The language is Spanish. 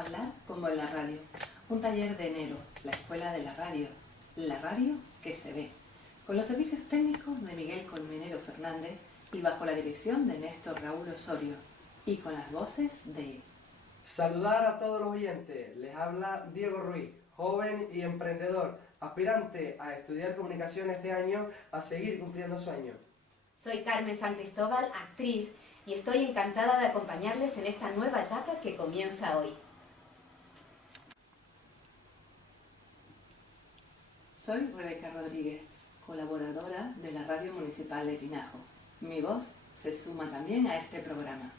Hablar como en la radio. Un taller de enero, la escuela de la radio que se ve. Con los servicios técnicos de Miguel Colmenero Fernández y bajo la dirección de Néstor Raúl Osorio. Y con las voces de... Saludar a todos los oyentes. Les habla Diego Ruiz, joven y emprendedor, aspirante a estudiar comunicación este año, a seguir cumpliendo sueños. Soy Carmen San Cristóbal, actriz, y estoy encantada de acompañarles en esta nueva etapa que comienza hoy. Soy Rebeca Rodríguez, colaboradora de la Radio Municipal de Tinajo. Mi voz se suma también a este programa.